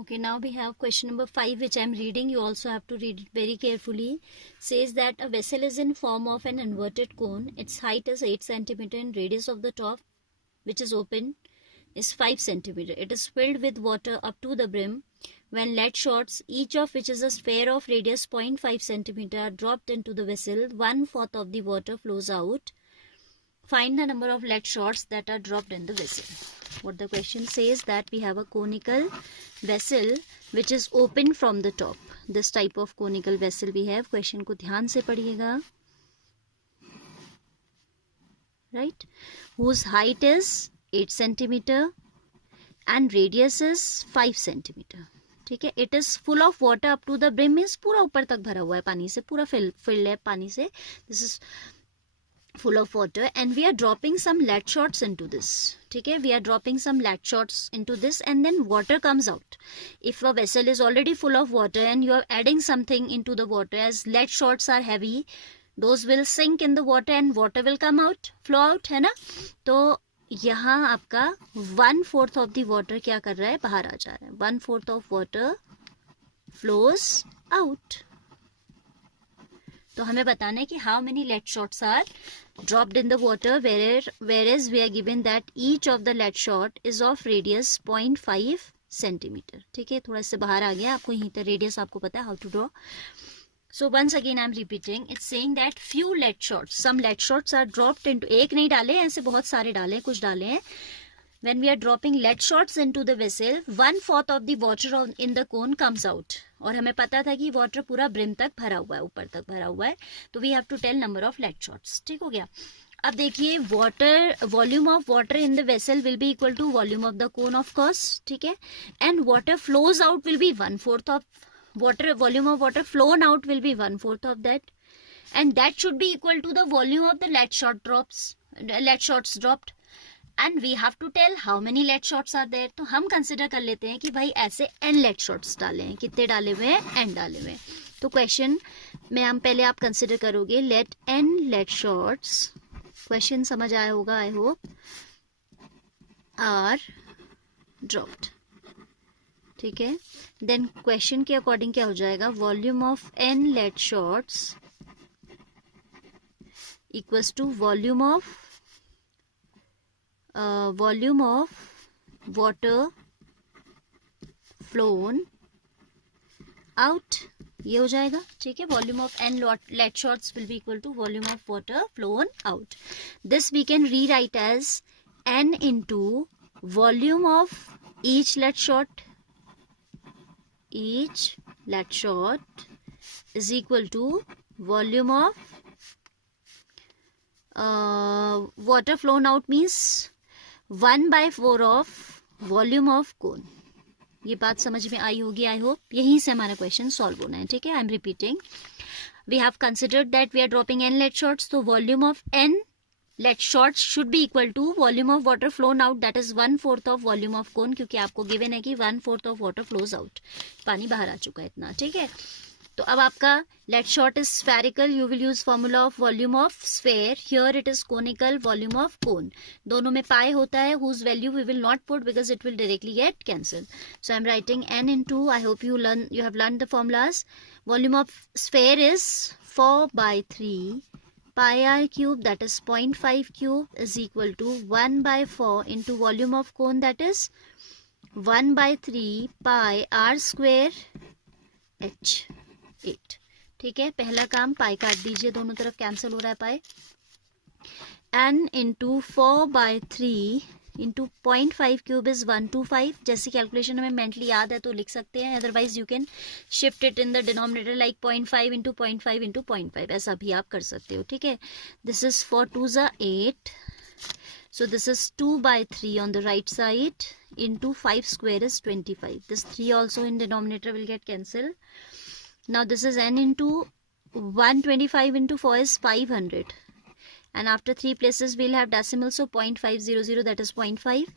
Okay, now we have question number 5, which I am reading. You also have to read it very carefully. Says that a vessel is in form of an inverted cone. Its height is 8 centimeter and radius of the top, which is open, is 5 centimeter. It is filled with water up to the brim. When lead shots, each of which is a sphere of radius 0.5 centimeter, are dropped into the vessel, 1/4 of the water flows out. Find the number of lead shots that are dropped in the vessel. What the question says, that we have a conical vessel which is open from the top. This type of conical vessel we have. Question को ध्यान से पढ़िएगा. Right? Whose height is 8 centimeter and radius is 5 centimeter. ठीक है. It is full of water up to the brim, means पूरा ऊपर तक भरा हुआ है पानी से, पूरा filled है पानी से. This is full of water and we are dropping some lead shots into this. ठीक है. We are dropping some lead shots into this and then water comes out. If a vessel is already full of water and you are adding something into the water, as lead shots are heavy, those will sink in the water and water will come out, flow out, है ना. तो यहाँ आपका 1/4 of the water क्या कर रहा है, बाहर आ जा रहा है. 1/4 of water flows out. तो हमें बताना है कि how many lead shots are dropped in the water, whereas we are given that each of the lead shot is of radius 0.5 centimeter. ठीक है. थोड़ा इससे बाहर आ गया. आपको यहीं तक रेडियस आपको पता है how to draw. So once again I am repeating, it's saying that few lead shots, some lead shots are dropped into, एक नहीं डाले, ऐसे बहुत सारे डाले, कुछ डाले हैं. When we are dropping lead shots into the vessel, 1/4 of the water in the cone comes out. और हमें पता था कि water पूरा brim तक भरा हुआ है, ऊपर तक भरा हुआ है. तो we have to tell number of lead shots. ठीक हो गया. अब देखिए, volume of water in the vessel will be equal to volume of the cone, of course. ठीक है. And water flows out will be 1/4 of volume of water flown out will be 1/4 of that, and that should be equal to the volume of the lead shots dropped. And we have to tell how many lead shots are there. तो हम consider कर लेते हैं कि भाई ऐसे n lead shots डाले हैं. कितने डाले हुए हैं? n डाले हुए हैं. तो क्वेश्चन में हम पहले आप कंसिडर करोगे, let n lead shots, question समझ आया होगा आई होप, are dropped. ठीक है. देन क्वेश्चन के अकॉर्डिंग क्या हो जाएगा, volume of n lead shots equals to volume of water flown out. ये हो जाएगा. ठीक है. Volume of n lead shots will be equal to volume of water flown out. This we can rewrite as n into volume of each lead shot is equal to volume of water flown out, means 1/4 of volume of cone. ये बात समझ में आई होगी I hope. यहीं से हमारा question solve होना है. ठीक है. I am repeating, we have considered that we are dropping n lead shots, तो volume of n lead shots should be equal to volume of water flown out, that is 1/4 of volume of cone, क्योंकि आपको given है कि 1/4 of water flows out. पानी बाहर आ चुका है इतना. ठीक है. तो अब आपका lead shot is spherical, you will use formula of volume of sphere. Here it is conical, volume of cone. दोनों में pi होता है, whose value we will not put because it will directly get cancelled. So I am writing n into, I hope you have learned the formulas. Volume of sphere is 4/3 pi r cube, that is 0.5 cube, is equal to 1/4 into volume of cone, that is 1/3 pi r square h 8. ठीक है. पहला काम, पाई काट दीजिए, दोनों तरफ cancel हो रहा है पाई. n into 4/3 into 0.5 cube is 125. जैसी कैलकुलेशन हमें मेंटली याद है तो लिख सकते हैं, otherwise you can shift it in the denominator like 0.5 into 0.5 into 0.5, ऐसा भी आप कर सकते हो. ठीक है. This is 4 2s are 8, so this is 2/3 on the right side into 5 square is 25. This 3 also in denominator will get cancelled. Now this is n into 125 into 4 is 500, and after 3 places we'll have decimal, so 0.500, that is 0.5,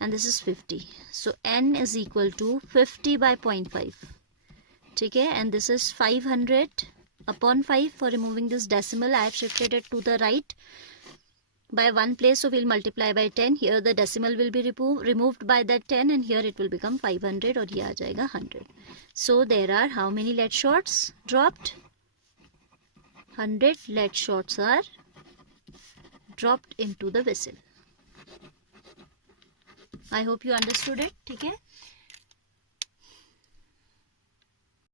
and this is 50. So n is equal to 50/0.5. ठीक है. And this is 500 upon 5. For removing this decimal I have shifted it to the right. by one place, so we'll multiply by 10. Here the decimal will be removed by that 10, and here it will become 500, और ये आ जाएगा 100. So there are how many lead shots dropped? 100 lead shots are dropped into the vessel. I hope you understood it. ठीक है.